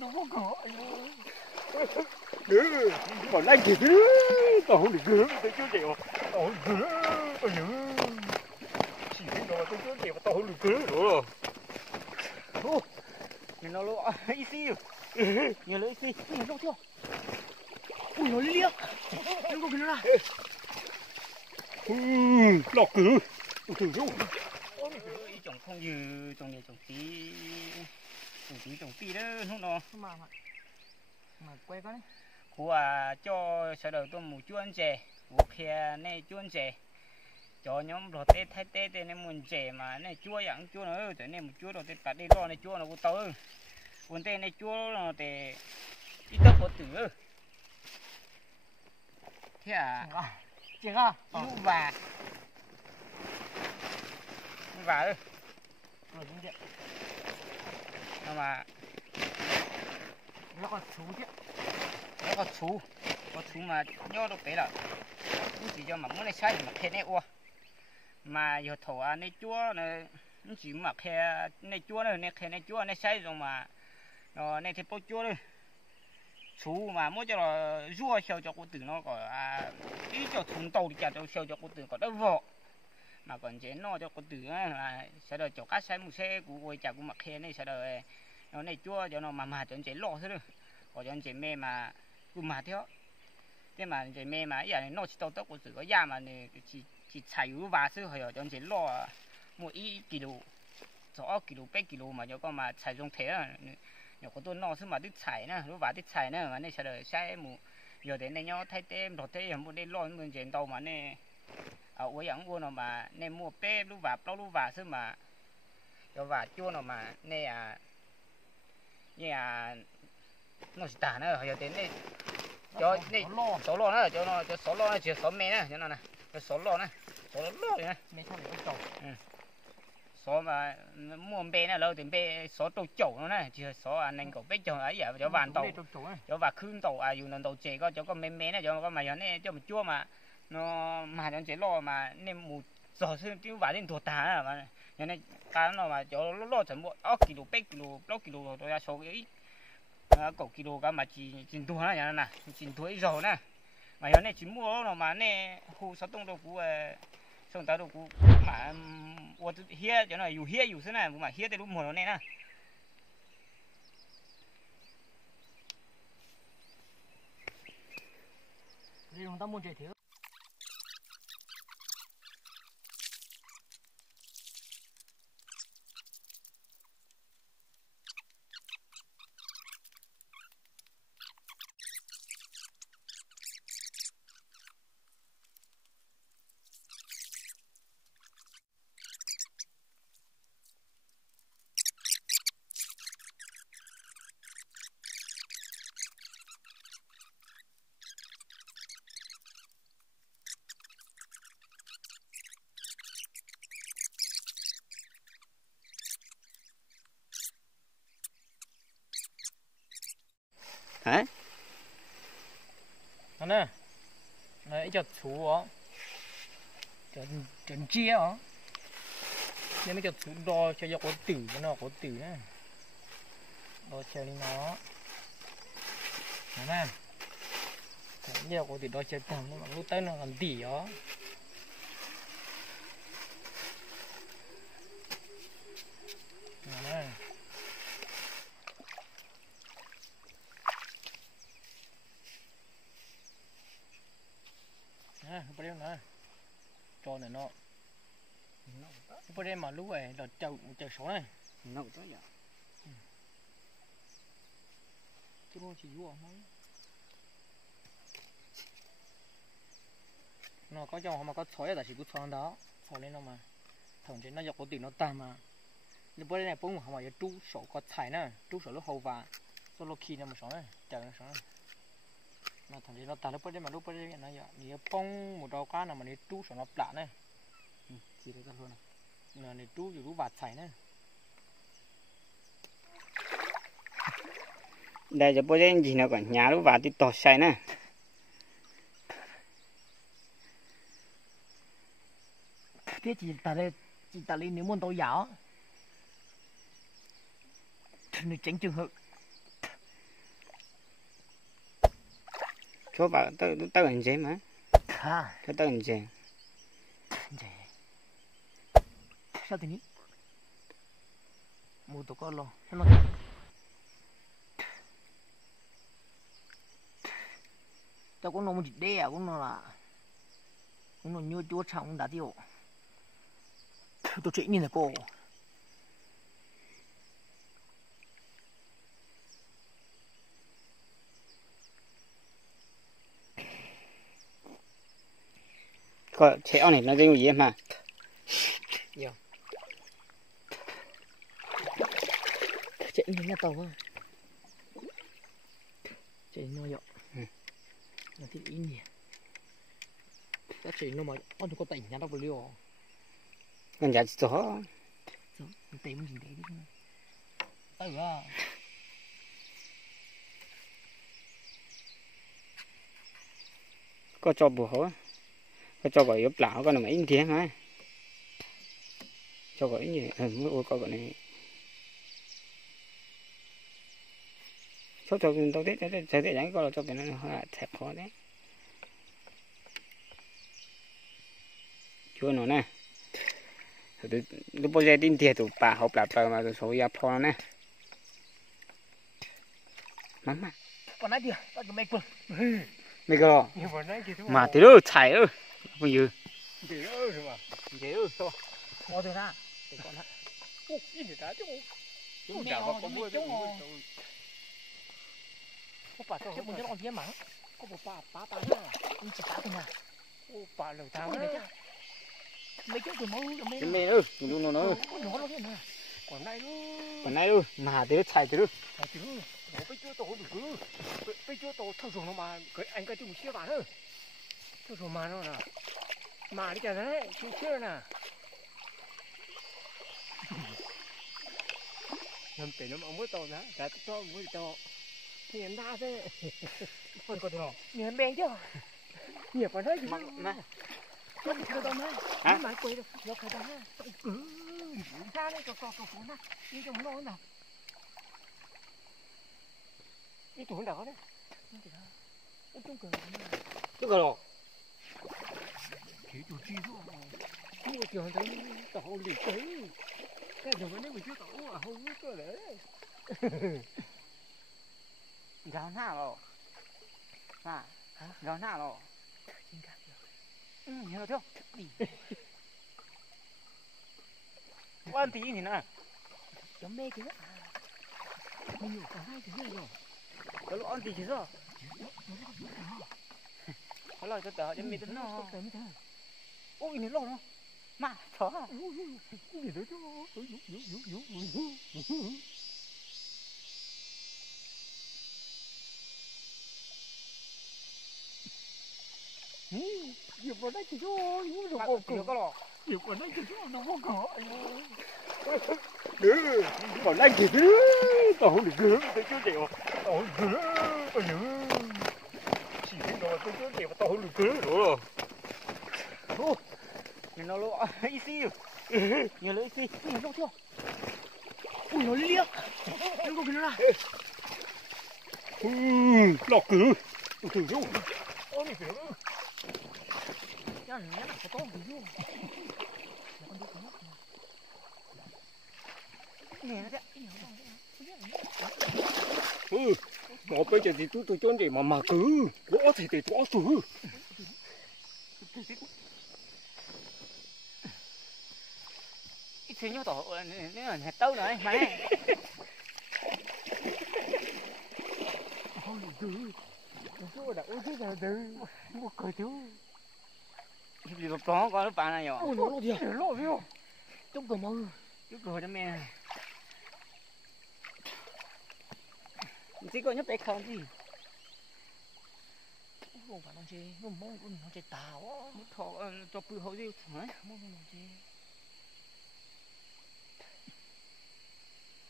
Đâu có cửa. Nữa, còn anh thì cứ tao không được cửa, tao chưa chịu. Tao không được cửa. Tao nhớ. Chỉ biết rồi tao chưa chịu, tao không được cửa nữa. Ô, nhìn nó lộ ít xíu. Nhiều lưỡi xí, nhìn nó chưa? Ui nó liếc. Nó có cái nó nào. Lọc cửa. Cửa đâu? Trồng không như trồng này trồng tí đó không nó. Mà quay cái đấy. Cô cho sau đầu tôi một chuôn chè, cô kia này chuôn chè. Cho nhóm rồi thay tê này muốn chè mà này chua dạng chua nữa, thế này một chua rồi tê cả đây lo này chua nó cũng to. Còn tê này chua nó tê ít tao có tử. Thế à? Chị à? Lũ và ơi. Rồi chính điện. Nhưng mà nó còn chú chứ. Nó còn chú mà nhớ được cái là cũng chỉ cho mà muốn này sai mà khe này ua. Mà giờ thổ này chua này chỉ mà khe này chua này khe này chua này sai rồi mà nó này thì bao chua đây. Chú mà mỗi cho nó rua theo cho cô tử nó có ít cho thùng tàu thì chả cho theo cho cô tử có đỡ vợ. Mà còn chế nó cho con tử là sẽ đợi cho các xe một xe của ôi chả cũng mặc khe này sẽ đợi nó này chua cho nó mà cho chế lọ thế rồi có cho chế mê mà cũng mà theo thế mà chế mê mà giờ này nó chỉ tao tao của tử có da mà này chỉ xài ứ và sư hồi cho chế lọ một ít kilo 6 kilo 8 kilo mà cho con mà xài trong thế à nhiều có tôi nó sư mà đứt xài nè lúc và đứt xài nè mà này sẽ đợi xe một giờ đến đây nhau thay tem rồi thế một đây lo mình chế tàu mà này ở quê ăn uống nó mà nên mua bé lú vả chứ mà cho vả chua nó mà nè nó chỉ tả nữa giờ đến đây cho này số lô nữa cho nó cho số lô nó chỉ số mè nữa cho nó nè cho số lô này mè sao để trâu số mà mua bé này lâu thì bé số trâu chậu nó này chỉ số anh nên cậu bé chồng ấy giờ cho vàn tàu cho vả khương tàu dùng lần tàu chè có cho con mè này cho con mày này cho một chua mà nó mà chẳng chế lo mà nên một giờ xưa tiêu vải lên thua tá mà nhà này cá nó mà cho lo chẳng bộ 8 kg 8 kg 6 kg tôi ra số cái cậu kg cả mà chỉ thua này nhà này chỉ thua ít rồi nè mà nhà này chỉ mua nó mà này khu sáu tông đâu cũng xong tới đâu cũng mà hia cho nó dù hia dù thế này mà hia tới lúc mùa nó này nè đi chúng ta mua chơi thiếu. Hả? Nè, này cho chú ó, chân chia ó, nên cho chú đo cho có tử nó có tử nè, đo chơi đi nó, nè, giờ có thể đo chơi thằng nó lúc tới nó làm tỉ ó. Nè. Bữa đêm nè, cho này nó, bữa đêm mà lú này là chậu số này, nấu tới giờ, cái nó chỉ vô thôi, nó có trong mà có sỏi là chỉ có sỏi đó, sỏi lên nó mà, thằng trên nó dọc có tiền nó tam mà, nhưng bữa đêm này bông mà giờ trú sổ có thải nè, trú sổ lúc hậu và, sau lúc khi nó mà sỏi này, chờ nó sỏi này. Mà thằng gì nó tạt lúc đấy mà lúc đấy nó giờ nhiều bông một đầu cá nào mà này trú sổ nó lạ này, chỉ được cái thôi này, này trú rồi trú vạt chảy này. Đây giờ bây giờ gì nó còn nhà lúc vạt thì tọt chảy này. Thế chỉ ta lên nếu muốn tôi giáo, thì tránh trường hợp Cho vào tao hình dễ mà. Cho tao hình dễ. Sao thế nhỉ? Mua tụi con lo, xem nào. Tao cũng nói một chuyện đê à, cũng nói là cũng nói như chúa trọng đã tiêu. Tôi chuyện như là cô. Có trẻ này nó cái gì mà. Dạ. Chuyện như nhà tàu à. Chuyện nó dọ. Nó thì ý nhỉ. Cái chuyện nó mà con tụi con tỉnh nhà đâu có liều. Con giá trị đó. Rồi, tìm gì đấy đi. À. Có cho bùa hả? Có cho gọi ướp lão con là mấy tiếng hả? Cho gọi gì? Mới ôi coi cái này. Cho tao biết thấy dáng coi là cho cái nó hơi thẹp khó đấy. Chưa nó nè. Lúc bây giờ tin thiệt tụi bà học là mà tụi số giáp phò nè. Mắm. Còn nãy kìa, tao cái mày quên. Mày cơ. Mà Mà tí nữa chạy ơ. Bây giờ. Dễ ơi mà. Dễ ơi sao? Khó thế ra. Để con hả? Ô, in để đá chứ. Chúng mèo nó mua chúng rồi. Có bà cho mình cho con thiên mà. Có một bà ha. Anh chỉ cá thế nào? Ô, bà lẩu thang đấy chứ. Mấy chỗ từ mẫu mấy. Cái mày ơi, nó. Nó thế nào? Còn nay luôn. Mà tí nữa chạy tí nữa. Chạy tí nữa. Nó bây giờ tổ được cứ. Bây giờ tổ thằng rồi nó mà anh cái chung chia bạn hơn. Thằng rồi mà nó là. Mà đi cả đấy, chung chia nè. Nhầm tiền nó mà mới to đó, đã to mới to. Thì em đa thế. Thôi có được. Nhiều em bèn chứ. Nhiều còn đấy gì mà. Nó bị to mà. Hả? Mà quay được, nó khai đó. Ra đây cho phố nè. Đi cho nó nào. Đi tuổi đó đấy. Ôi chung cờ. Chung cờ rồi. Chỉ chủ chi thôi. Không có trường thấy tao lì cái. Cái giờ mà nếu mình chưa tao à không biết cơ đấy. Gào nào rồi. À, gào nào rồi. Nhớ chưa? Quan tí thì nè. Chấm mê chứ. Mình hiểu cả hai thứ này rồi. Có lỗ ăn tí chứ sao? Có lời cho tớ cho mình tính nó. Ôi này lỗ nó. Mà thở à? Gì đó chứ. Dịp vào đây thì cho nó vô cửa. Dịp vào đây thì cho nó vô cửa. Đứa, còn anh thì đứa, tao không được gớm, tao chưa chịu. Tao không được gớm, chỉ biết rồi, tao chưa chịu, tao không được gớm nữa. Ô, nhìn nó lộ, ít xí, nhìn nó ít xí, Nhìn nó chưa? Ui nó liếc, nó có cái nào? lọc cứ, thử vô. Ôi mày phải nữa. Nhá là có to gì vô. Bỏ bây giờ thì tôi chôn để mà cứ gõ thì để gõ thử. Ít thế nhau tổ nếu là tâu rồi mà. Ôi từ, tôi đã ôi thế là từ một cười thiếu. Gì mà có con bạn này rồi. Ôi nó lộ gì à? Lộ gì à? Trong cửa mơ. Chút rồi cho mẹ. Chỉ có nhấp tay không gì. Không phải nó chê, nó mong nó chê tao á. Nó thọ cho bự hậu gì hả? Mong nó chê.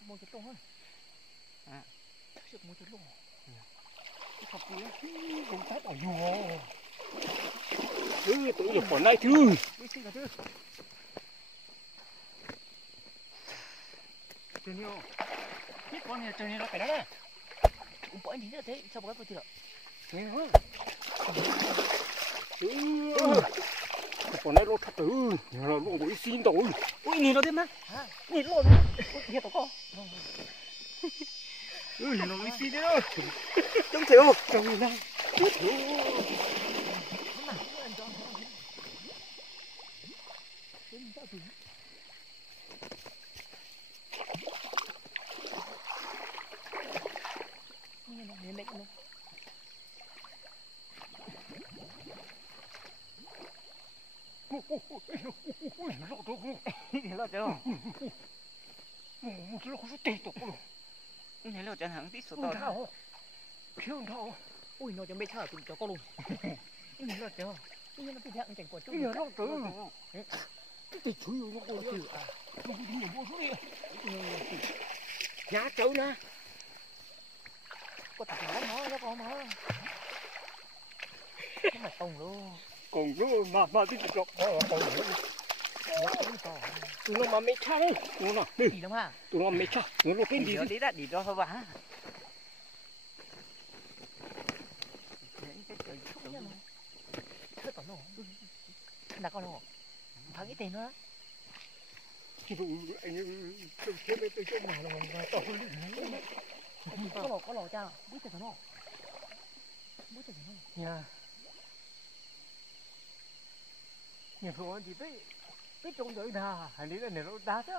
Mong chê to hơn. À, thật mong chê to. cái thọ bự không tát ở nhiều. Tự được còn này chứ. Đi xin cả chứ. Chơi nhiều. Biết con này chơi nhiều nó phải đó đấy. Cũng bỏ gì nữa thế, sao bỏ cái gì được? Nghe không? còn đây nó thật tử nó luôn với xin rồi ui nhìn nó thế mà nhìn luôn nhìn tao co nó mới xin đấy trông thiếu trông nhìn này nó chứ nó có tê tục luôn này là chẳng hạn tí số to to khiêu thao ui nó chẳng biết sao tụi cho con luôn nhìn nó chưa nhìn nó bị thẹn chẳng có chút nhìn nó tử cái chui nó có chữ à nó đi nhiều mua số đi nhá cháu nè có thằng nó có mà nó mà tông luôn còn cứ mà tí chọc còn tụi nó mà mê cha đấy tụi nó đi lắm ha tụi nó mê cha tụi nó cái gì đi đã đi đó thôi bà thế tao nó đặt con nó thằng cái tiền nữa tụi anh chơi mấy cái chỗ mà nó to hơn có lò cha biết cho nó nha nhà phố thì cái trồng đỡ đà hay là này nó đá chứ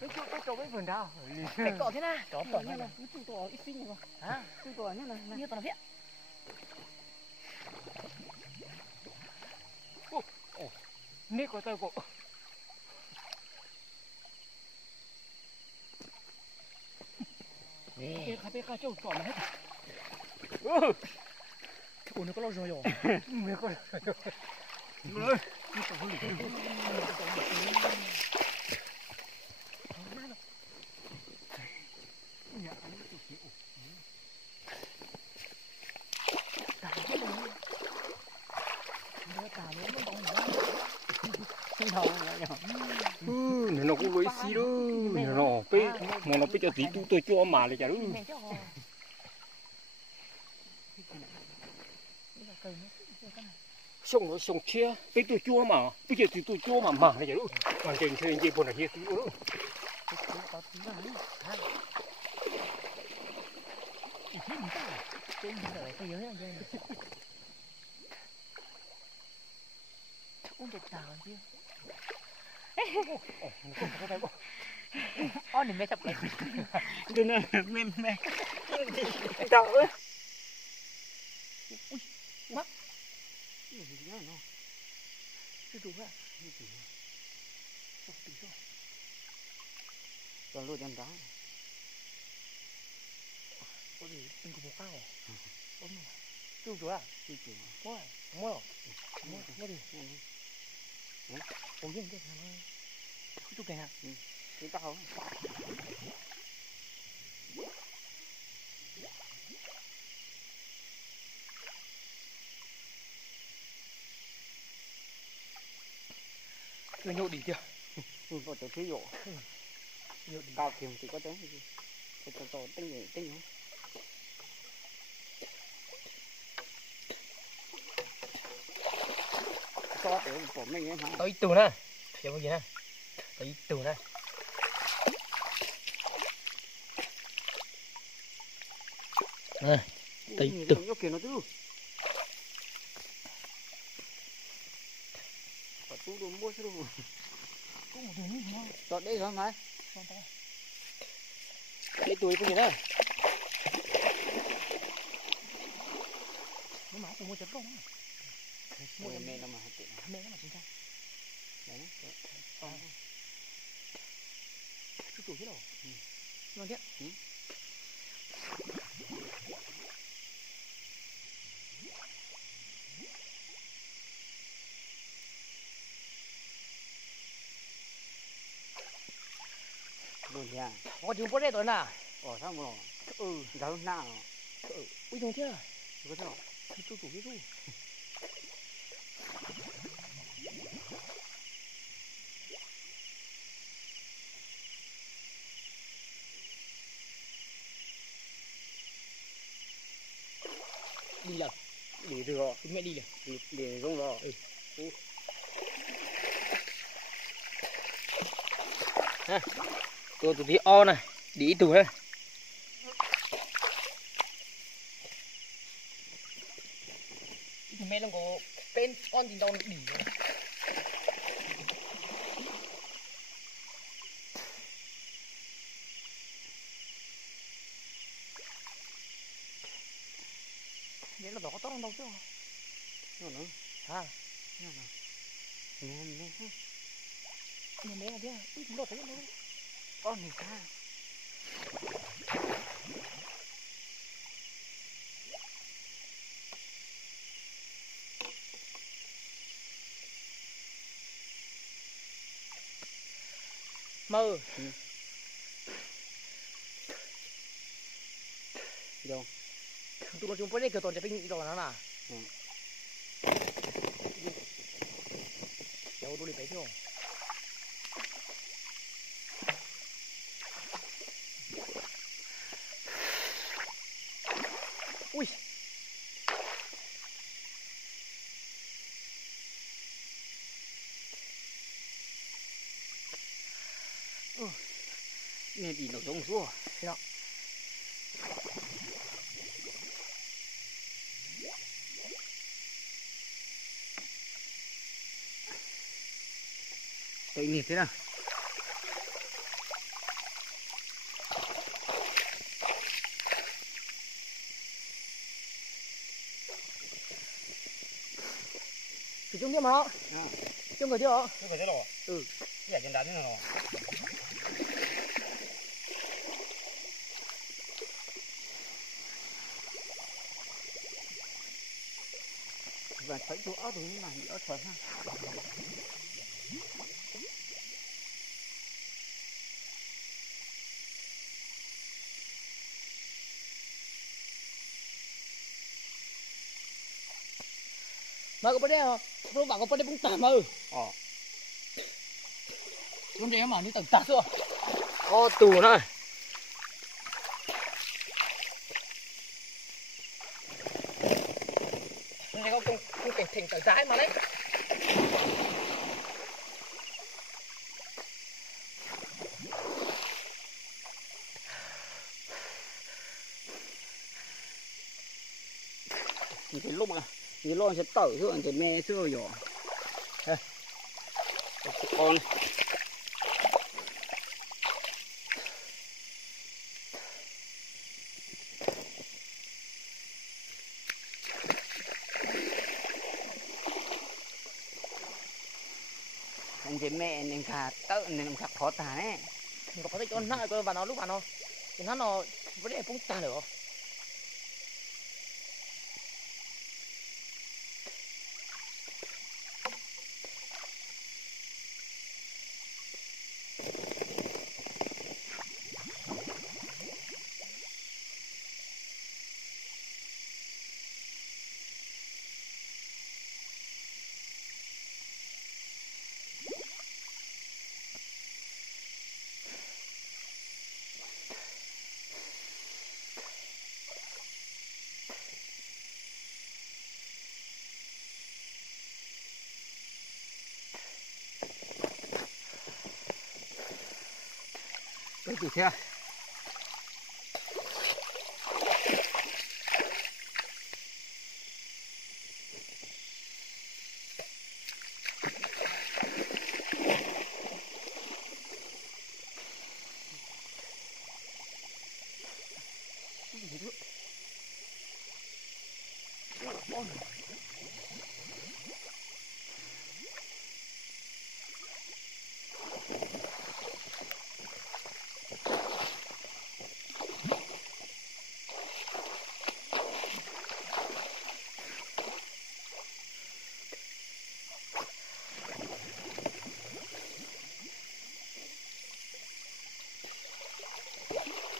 cái trồng cái vườn đào cái cọ thế na có cỏ như này cái cỏ ít xinh mà hả cái cỏ như này như tao nó biết nít của tao bộ cái cá trâu tròn hết ủa nó có lo rồi mẹ con nó cũng lấy xí đó nó pe mà nó pe cho tí tôi cho mà lại chả đúng xong chia pe tôi chua mà bây giờ thì tôi chua mà lại chả đúng còn trên chơi gì buồn là gì đúng uống được tàu chưa ô này mẹ sắp lại đừng mẹ tao ơi mắt cái đủ ha cho luôn chân đó có gì đừng có một cao ôm mà chú chú à mua mua đi ôi yên cái thằng ơi chú kìa nè chúng ta không cứ nhổ đi chưa có chỗ thí dụ cao kiềm chỉ có thế cái to tinh không cho để của mình ấy hả tới từ nè chờ cái gì nè tới từ nè nè tới từ nó kìa nó chứ có chú đồ mua chứ đồ có một điều nữa chọn đây rồi mà cái túi cái gì nè nó máu của mua chấm không mua em mê đâu mà tiện mẹ nó mà chúng ta đấy chú chủ cái đồ ngon chứ luôn nha có chú có đây rồi nè sao mà giáo nào ui rồi chưa có sao chú chủ cái chú đi lần để được rồi, mẹ đi này, để không rồi. Ha, tôi tụi đi o này, đi tụi đây. Mẹ nó có bên con gì đâu nó đỉ rồi. Mẹ nó bỏ tao đâu chứ? Nó nữa. Hả? Nó nữa. Nè. Mẹ nó kia, nó thấy nó. Con này ta. Mơ. Đâu? Tụi nó chúng phải đi cửa tuần cho pin rồi nó nè. Đâu tôi đi bấy chưa? Ui. Nè đi nó giống xuống. Thế nào? Tội nghiệp thế nào? Thì chung tiếp mà nó. Chung người chưa? Không phải thế rồi. Ừ. Cái chân đá thế nào? Và thấy chỗ ớt rồi nhưng mà bị ớt phấn ha. Mà có đây không? Lúc bạn có đây cũng tạm ư? Lúc đấy mà đi tầng tạt rồi. Ô tù nữa. Này không cảnh thỉnh tầng trái mà đấy. Cái lúc mà cái lon sẽ tẩu xuống cái mẹ xưa rồi. Con. Anh chị mẹ nên khá tớ nên khá khó tả đấy. Mình có thể cho nó coi vào nó lúc vào nó. Thì nó vấn đề cũng tả được. Cái gì thế?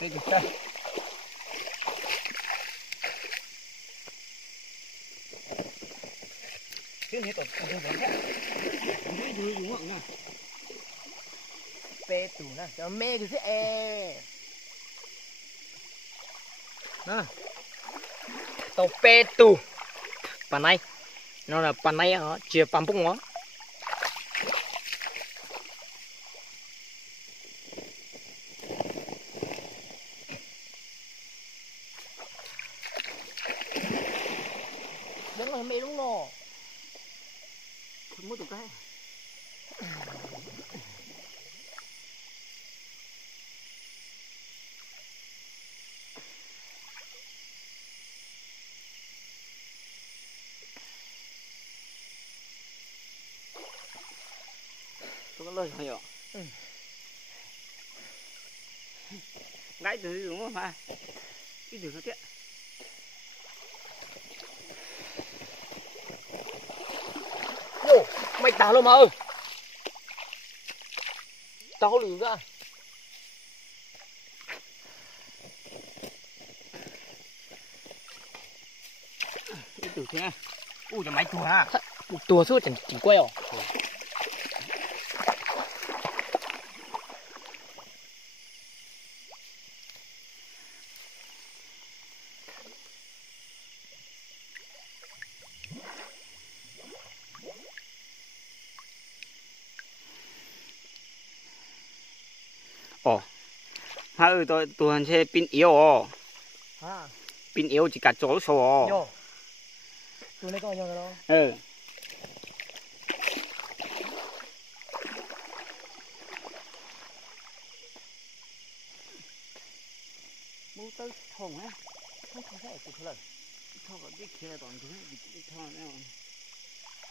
Cái gì thế? Cái này tổng tổng tổng thế. Đúng không nhá? Bê tủ nè, cho mê cái dễ. Nè. Tàu bê tủ. Pan này nó là pan này hả chia pan bung hả đúng rồi mẹ đúng rồi không mua được cái tôi có lời không hiểu gãy từ đúng không mà cái đường nó tiện Yo, mày đào luôn mà ơi tao lử ra cái từ thế ui là máy chùa ha tua suốt chẳng quay hả ồ ha tôi hành xe pin yếu à pin yếu chỉ cả chỗ số yo tụi này có nhau rồi đâu ừ mua tới thùng á không phải của thôi thùng có cái kia toàn thứ cái thùng này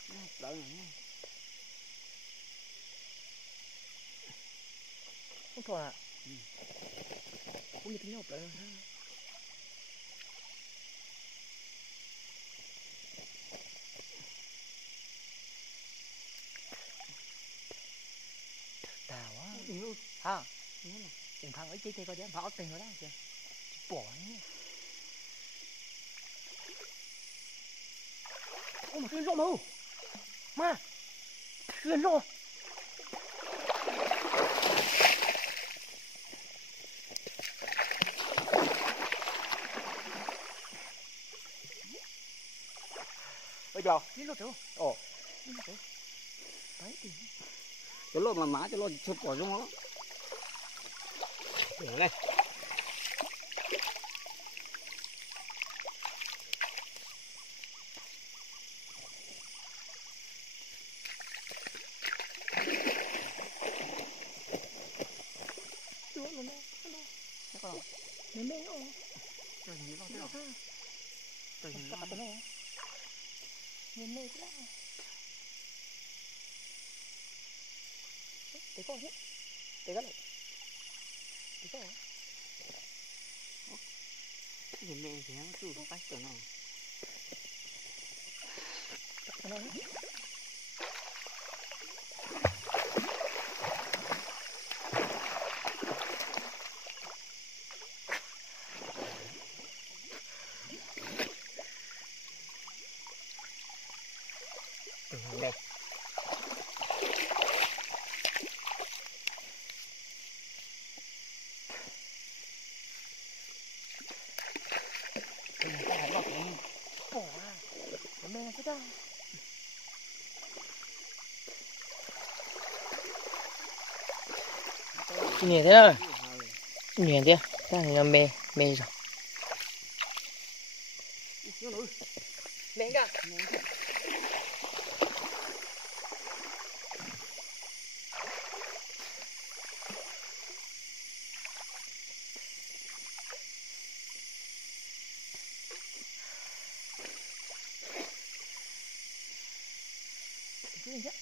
nó lớn này không thôi à cũng như tiếng nhọc đấy đào á hả cùng thằng ấy chơi coi chứ phá tiền rồi đó kìa bỏ nhé ôi mà thuyền rộng đâu mà thuyền rồi bây giờ đi lột chứ ồ đi lột chứ đấy thì cái lô mà má cái lô chụp quả trong nó để này luôn luôn nó còn mấy mấy nữa trời nhìn nó thế nào trời nhìn nó nó mấy mấy thế nào để con hết để cái này để con nhìn mẹ thì nó cứ tách từ nó đây bỏ ra cái mẹ thế đâu nhìn thế nào nhìn thế cái này là mê mê rồi mẹ cả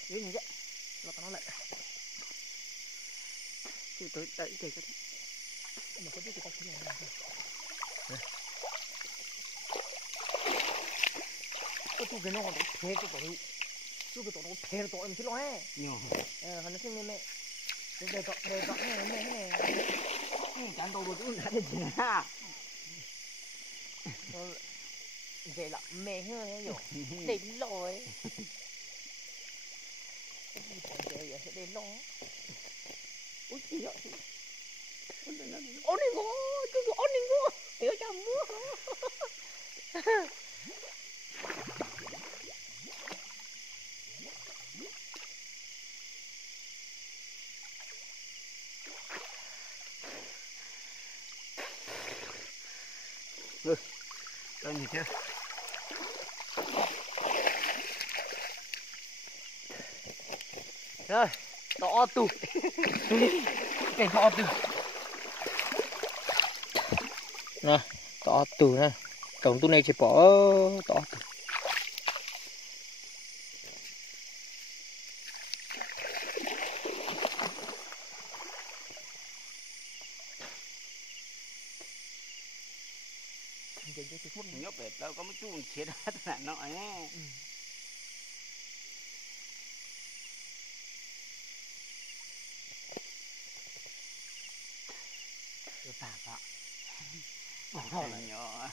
dưới này chứ nó tao lại cứ tới đẩy cái mà có biết cái con thế này cái tu cái nó còn thế cái tổ tu cái tổ nó thế tổ em chứ lo hè nhiều hắn nó xem mẹ để dọn này mẹ này chẳng đâu được đã được gì ha vậy là mẹ hơi hiểu đến rồi còn chơi sẽ đến lo ôi gì vậy ôn đi ngô cứ ôn đi ngô tiểu chăm mua Đây nhìn chưa? Rồi, to tù. Cái to tù. Nè, to tù nè. Trồng tu này chỉ bỏ to tù. Nhóc về tao có mấy chú chết hết là nó ấy. Cái tả ạ. Bỏ nhỏ.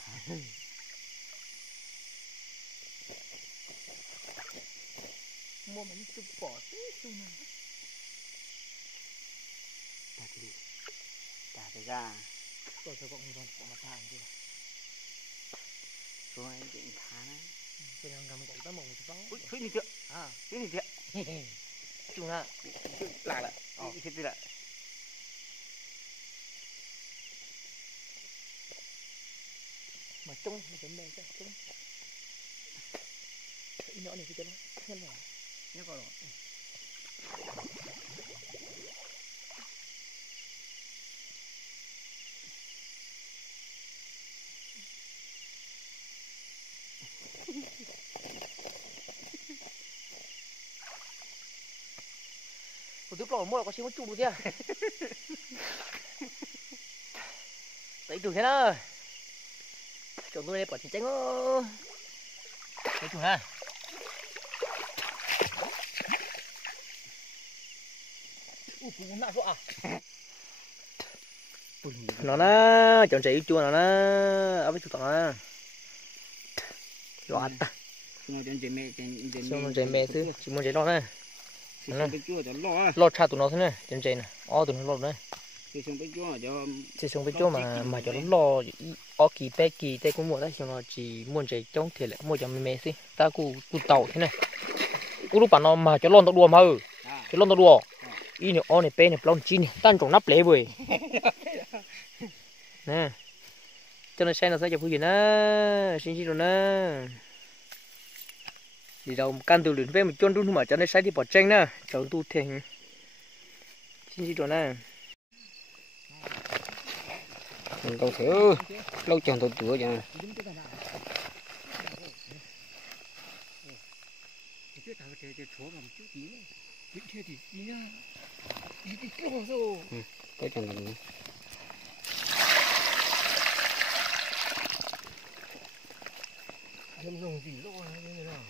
Mua mấy chú bỏ tí chú này. Tả cái ra. Tôi sẽ gọi một con mà thả chưa. Rồi định thả đấy. Tôi đang cầm cọng táo mồng cho Ui, thấy nhìn chưa? à, thấy nhìn chưa? chú nè. Lại. Thế thì lại. Mà trông thì chấm đây chắc trông. Cái nhỏ này cái nó là Nhớ coi rồi. một đứa bỏ mua có xin một chục kia. Đấy chủ thế nào? Chồng tôi đây bỏ thịt trắng ô. Đấy chủ ha. Cũng nặng quá à. Nó nè, chọn chạy chua nó nè, ở với chủ tỏ nè. Loạt. Xong rồi chạy mẹ thứ, chỉ muốn chạy lo nè. Lo cha tụi nó thế này, chân chạy nè, tụi nó lo này. Thì xong cái chỗ cho. Thì xong cái chỗ mà cho nó lo, kỳ bé kỳ tay cũng mua đấy, xong rồi chỉ muốn chạy trong thì lại mua cho mẹ xí, ta cu tàu thế này. Cu lúc bạn nó mà cho lon tao đùa mà cho lon tao đùa. Y này này bé này plon chín này, tan trồng nắp lễ vậy. Nè, cho nên xe nó sẽ chụp cái gì nè, xin rồi nè. Thì đâu can từ luyện về một chôn đun mà cho nên sai thì bỏ tranh nè, cháu tu thành xin rồi nè. Mình đâu thử lâu chồng tôi tuổi vậy. Cái chồng mình. Em dùng gì lỗ này như thế nào?